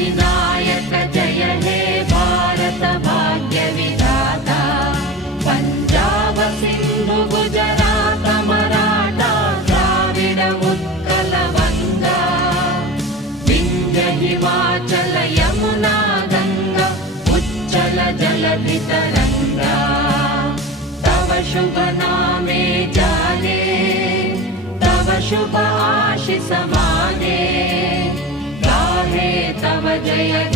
अधिनायक जय हे भारत भाग्य विधाता। पंजाब सिंधु गुजरात मराठा द्राविड उत्कल बंगा, विंध्य हिमाचल यमुना गंगा उच्चल जलधि तरंगा। तव शुभ नामे जाने, तव शुभ आशीष माने, गाहे तव जय